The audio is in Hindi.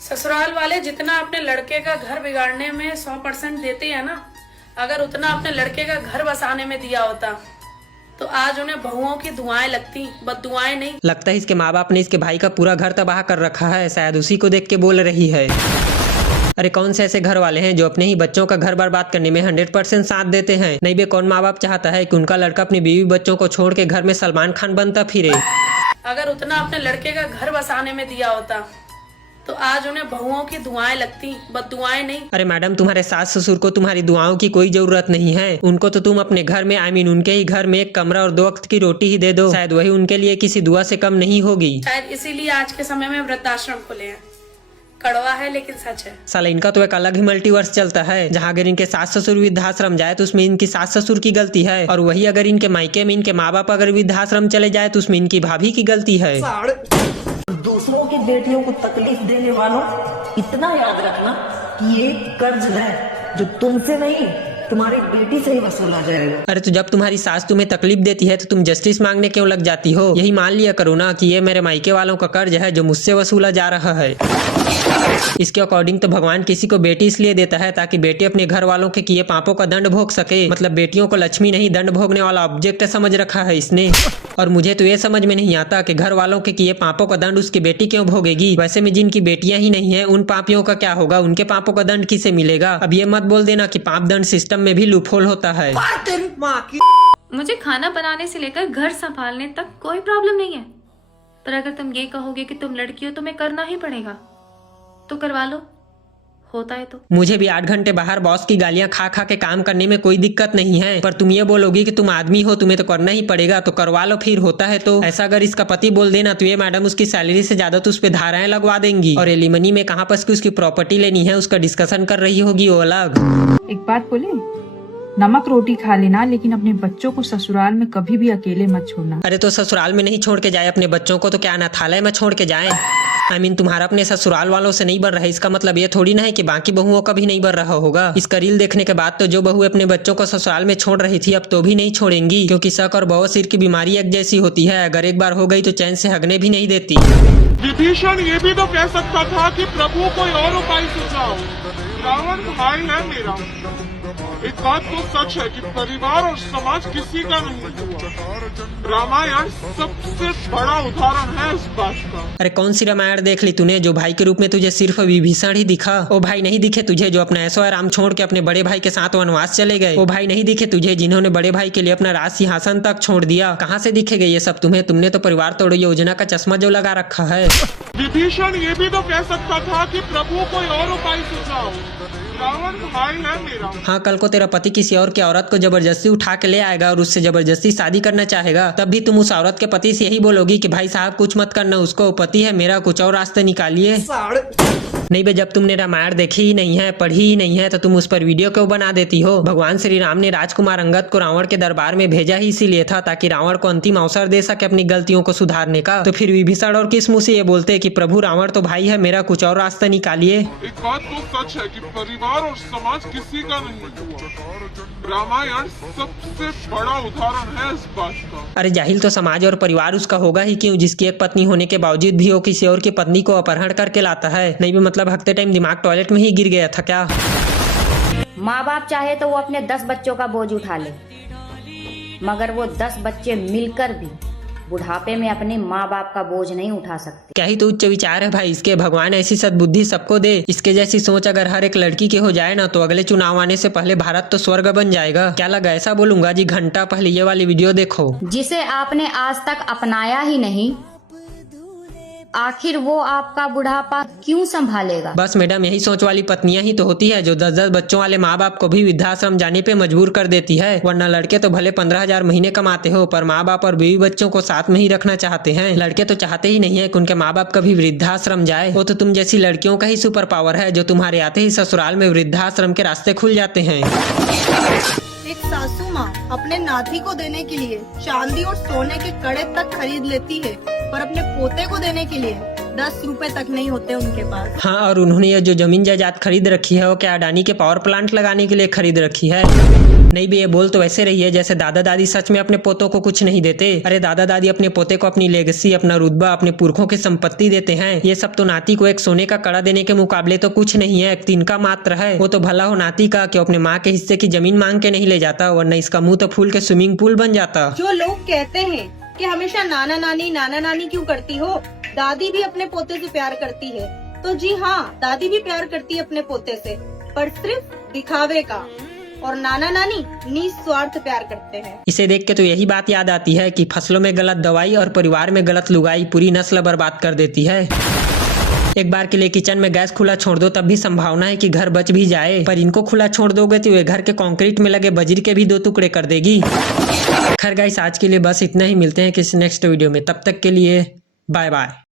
ससुराल वाले जितना अपने लड़के का घर बिगाड़ने में 100% देते हैं ना, अगर उतना अपने लड़के का घर बसाने में दिया होता तो आज उन्हें बहुओं की दुआएं लगती, बददुआएं नहीं। लगता है इसके माँ बाप ने इसके भाई का पूरा घर तबाह कर रखा है, शायद उसी को देख के बोल रही है। अरे कौन से ऐसे घर वाले हैं जो अपने ही बच्चों का घर बर्बाद करने में 100% साथ देते हैं। नहीं बे, कौन माँ बाप चाहता है कि उनका लड़का अपनी बीवी बच्चों को छोड़ के घर में सलमान खान बनता फिरे। अगर उतना अपने लड़के का घर बसाने में दिया होता तो आज उन्हें बहुओं की दुआएं लगती, बददुआएं नहीं। अरे मैडम, तुम्हारे सास ससुर को तुम्हारी दुआओं की कोई जरूरत नहीं है। उनको तो तुम अपने घर में उनके ही घर में एक कमरा और 2 वक्त की रोटी ही दे दो, शायद वही उनके लिए किसी दुआ से कम नहीं होगी। शायद इसीलिए आज के समय में वृद्धाश्रम खुले हैं। कड़वा है लेकिन सच है। साला इनका तो एक अलग ही मल्टीवर्स चलता है, जहाँ अगर इनके सास ससुर वृद्धाश्रम जाए तो उसमें इनकी सास ससुर की गलती है, और वही अगर इनके मायके में इनके माँ बाप अगर वृद्धाश्रम चले जाए तो उसमें इनकी भाभी की गलती है। दूसरों की बेटियों को तकलीफ देने वालों, इतना याद रखना कि ये कर्ज है जो तुमसे नहीं तुम्हारी बेटी से ही वसूला जाएगा। अरे तो जब तुम्हारी सास तुम्हें तकलीफ देती है तो तुम जस्टिस मांगने क्यों लग जाती हो? यही मान लिया करो ना कि ये मेरे मायके वालों का कर्ज है जो मुझसे वसूला जा रहा है। इसके अकॉर्डिंग तो भगवान किसी को बेटी इसलिए देता है ताकि बेटी अपने घर वालों के किए पापों का दंड भोग सके। मतलब बेटियों को लक्ष्मी नहीं, दंड भोगने वाला ऑब्जेक्ट समझ रखा है इसने। और मुझे तो ये समझ में नहीं आता कि घर वालों के किए पापों का दंड उसकी बेटी क्यों भोगेगी। वैसे में जिनकी बेटियां ही नहीं है उन पापियों का क्या होगा? उनके पापों का दंड किसे मिलेगा? अब ये मत बोल देना कि पाप दंड सिस्टम में भी लूपहोल होता है। मुझे खाना बनाने से लेकर घर संभालने तक कोई प्रॉब्लम नहीं है, पर अगर तुम ये कहोगे कि तुम लड़की हो तुम्हें करना ही पड़ेगा तो करवा लो, होता है तो। मुझे भी 8 घंटे बाहर बॉस की गालियां खा खा के काम करने में कोई दिक्कत नहीं है, पर तुम ये बोलोगी कि तुम आदमी हो, तुम्हें तो करना ही पड़ेगा, तो करवा लो फिर, होता है तो। ऐसा अगर इसका पति बोल देना तो ये मैडम उसकी सैलरी से ज्यादा तो उस पर धाराएं लगवा देंगी, और एलिमनी में कहाँ पर उसकी प्रॉपर्टी लेनी है उसका डिस्कशन कर रही होगी वो अलग। एक बात बोले, नमक रोटी खा लेना लेकिन अपने बच्चों को ससुराल में कभी भी अकेले मत छोड़ना। अरे तो ससुराल में नहीं छोड़ के जाए अपने बच्चों को तो क्या अनाथालय में छोड़ के जाए? तुम्हारा अपने ससुराल वालों से नहीं बन रहा है, इसका मतलब ये थोड़ी ना है कि बाकी बहुओं का भी नहीं बन रहा होगा। इसका रील देखने के बाद तो जो बहू अपने बच्चों को ससुराल में छोड़ रही थी अब तो भी नहीं छोड़ेंगी, क्योंकि शक और बवासीर की बीमारी एक जैसी होती है, अगर एक बार हो गई तो चैन से हगने भी नहीं देती। विभीषण ये भी तो कह सकता था कि प्रभु कोई और उपाय सुझाओ, रावण भाई है मेरा। एक बात तो सच है कि परिवार और समाज किसी का नहीं हुआ। रामायण सबसे बड़ा उदाहरण है इस बात का। अरे कौन सी रामायण देख ली तूने जो भाई के रूप में तुझे सिर्फ विभीषण ही दिखा? ओ भाई नहीं दिखे तुझे जो अपना ऐशो आराम छोड़ के अपने बड़े भाई के साथ वनवास चले गए? ओ भाई नहीं दिखे तुझे जिन्होंने बड़े भाई के लिए अपना राज सिंहासन तक छोड़ दिया? कहाँ से दिखेगा ये सब तुम्हें? तुमने तो परिवार तोड़ो योजना का चश्मा जो लगा रखा है। विभीषण ये भी तो कह सकता था कि प्रभु कोई और उपाय सुझाओ, रावण भाई है मेरा। हाँ, कल को तेरा पति किसी और की औरत को जबरदस्ती उठा के ले आएगा और उससे जबरदस्ती शादी करना चाहेगा, तब भी तुम उस औरत के पति से यही बोलोगी कि भाई साहब कुछ मत करना, उसको पति है मेरा, कुछ और रास्ते निकालिए। नहीं बे, जब तुमने रामायण देखी ही नहीं है, पढ़ी ही नहीं है, तो तुम उस पर वीडियो क्यों बना देती हो? भगवान श्री राम ने राजकुमार अंगद को रावण के दरबार में भेजा ही इसीलिए था ताकि रावण को अंतिम अवसर दे सके अपनी गलतियों को सुधारने का। तो फिर विभीषण और किस मुंह से ये बोलते कि प्रभु रावण तो भाई है मेरा, कुछ और रास्ता निकालिए। एक बात तो सच है कि परिवार और समाज किसी का नहीं हुआ। रामायण सबसे बड़ा उदाहरण है इस बात का। अरे जाहिल, तो समाज और परिवार उसका होगा ही क्यों जिसकी एक पत्नी होने के बावजूद भी वो किसी और की पत्नी को अपहरण करके लाता है? नहीं भी मतलब हकते टाइम दिमाग टॉयलेट में ही गिर गया था क्या? माँ बाप चाहे तो वो अपने 10 बच्चों का बोझ उठा ले, मगर वो 10 बच्चे मिलकर भी बुढ़ापे में अपने माँ बाप का बोझ नहीं उठा सकते। क्या ही तो उच्च विचार है भाई इसके। भगवान ऐसी सद्बुद्धि सबको दे। इसके जैसी सोच अगर हर एक लड़की के हो जाए ना तो अगले चुनाव आने से पहले भारत तो स्वर्ग बन जाएगा। क्या लगा? ऐसा बोलूंगा जी, घंटा पहले ये वाली वीडियो देखो। जिसे आपने आज तक अपनाया ही नहीं, आखिर वो आपका बुढ़ापा क्यों संभालेगा? बस मैडम, यही सोच वाली पत्नियां ही तो होती है जो 10-10 बच्चों वाले माँ बाप को भी वृद्धाश्रम जाने पे मजबूर कर देती है। वरना लड़के तो भले 15,000 महीने कमाते हो पर माँ बाप और बीवी बच्चों को साथ में ही रखना चाहते हैं। लड़के तो चाहते ही नहीं है कि उनके माँ बाप कभी वृद्धाश्रम जाए। वो तो तुम जैसी लड़कियों का ही सुपर पावर है जो तुम्हारे आते ही ससुराल में वृद्धाश्रम के रास्ते खुल जाते हैं। एक सासू माँ अपने नाती को देने के लिए चांदी और सोने के कड़े तक खरीद लेती है, पर अपने पोते को देने के लिए 10 रुपए तक नहीं होते उनके पास। हाँ, और उन्होंने ये जो जमीन जायदाद खरीद रखी है वो क्या अडानी के पावर प्लांट लगाने के लिए खरीद रखी है? नहीं भी, ये बोल तो वैसे रही है जैसे दादा दादी सच में अपने पोतों को कुछ नहीं देते। अरे दादा दादी अपने पोते को अपनी लेगेसी, अपना रुतबा, अपने पुरखों की संपत्ति देते हैं। ये सब तो नाती को एक सोने का कड़ा देने के मुकाबले तो कुछ नहीं है, एक तिनका मात्र है। वो तो भला हो नाती का कि अपने माँ के हिस्से की जमीन मांग के नहीं ले जाता, वरना इसका मुंह तो फूल के स्विमिंग पूल बन जाता। जो लोग कहते हैं कि हमेशा नाना नानी क्यों करती हो, दादी भी अपने पोते से प्यार करती है। तो जी हाँ, दादी भी प्यार करती है अपने पोते से, पर सिर्फ दिखावे का, और नाना नानी निस्वार्थ प्यार करते हैं। इसे देख के तो यही बात याद आती है कि फसलों में गलत दवाई और परिवार में गलत लुगाई पूरी नस्ल बर्बाद कर देती है। एक बार के लिए किचन में गैस खुला छोड़ दो तब भी संभावना है कि घर बच भी जाए, पर इनको खुला छोड़ दोगे तो ये घर के कंक्रीट में लगे बजरी के भी 2 टुकड़े कर देगी। खैर गाइस, आज के लिए बस इतना ही। मिलते हैं किसी नेक्स्ट वीडियो में, तब तक के लिए बाय बाय।